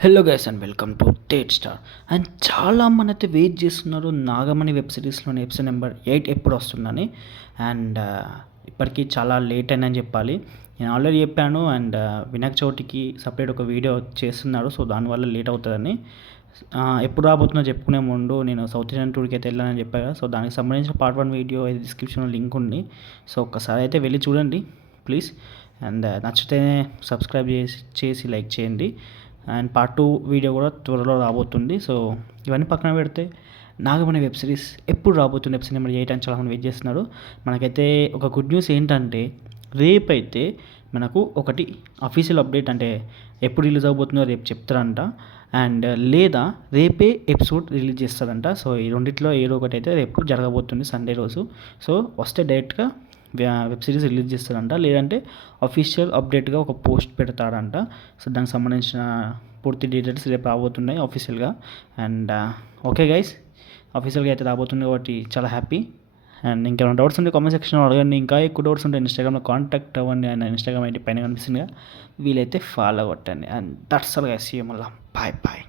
Hello guys and welcome to Tate star. And చాలా మంది అయితే వెయిట్ చేస్తున్నారు నాగమణి వెబ్ సిరీస్లోని ఎపిసోడ్ నెంబర్ 8 ఎప్పుడు వస్తుందని. అండ్ ఇప్పటికీ చాలా లేట్ అయిందని చెప్పాలి. నేను ఆల్రెడీ చెప్పాను. అండ్ వినాయక చవితికి సపరేట్ ఒక వీడియో చేస్తున్నారు, సో దానివల్ల లేట్ అవుతుందని. ఎప్పుడు రాబోతుందో చెప్పుకునే ముందు నేను సౌత్ ఇండియన్ టూర్కి అయితే వెళ్ళానని చెప్పాను కదా, సో దానికి సంబంధించిన పార్ట్ 1 వీడియో అయితే డిస్క్రిప్షన్లో లింక్ ఉంది. సో ఒక్కసారి అయితే వెళ్ళి చూడండి ప్లీజ్. అండ్ నచ్చితేనే సబ్స్క్రైబ్ చేసి లైక్ చేయండి. అండ్ పార్ట్ 2 వీడియో కూడా త్వరలో రాబోతుంది. సో ఇవన్నీ పక్కన పెడితే నాగమణి వెబ్ సిరీస్ ఎప్పుడు రాబోతుంది, ఎపిసోడ్ నెంబర్ 8 అని చాలామంది వెయిట్ చేస్తున్నారు. మనకైతే ఒక గుడ్ న్యూస్ ఏంటంటే రేపైతే మనకు ఒకటి అఫీషియల్ అప్డేట్, అంటే ఎప్పుడు రిలీజ్ అవబోతుందో రేపు చెప్తారంట. అండ్ లేదా రేపే ఎపిసోడ్ రిలీజ్ చేస్తారంట. సో ఈ రెండిట్లో ఏదో ఒకటి అయితే రేపు జరగబోతుంది సండే రోజు. సో వస్తే డైరెక్ట్గా వెబ్ సిరీస్ రిలీజ్ చేస్తారంట, లేదంటే అఫీషియల్ అప్డేట్గా ఒక పోస్ట్ పెడతారంట. సో దానికి సంబంధించిన పూర్తి డీటెయిల్స్ రేపు రాబోతున్నాయి అఫీషియల్గా. అండ్ ఓకే గైస్, అఫీషియల్గా అయితే రాబోతుంది కాబట్టి చాలా హ్యాపీ. అండ్ ఇంకేమైనా డౌట్స్ ఉంటే కామెంట్ సెక్షన్లో అడగండి. ఇంకా ఎక్కువ డౌట్స్ ఉంటే ఇన్స్టాగ్రామ్లో కాంటాక్ట్ అవ్వండి. అండ్ ఇన్స్టాగ్రామ్ అయితే పైన కనిపిస్తుందిగా, వీలైతే ఫాలో కొట్టండి. And that's all guys, see you మళ్ళీ. Bye bye.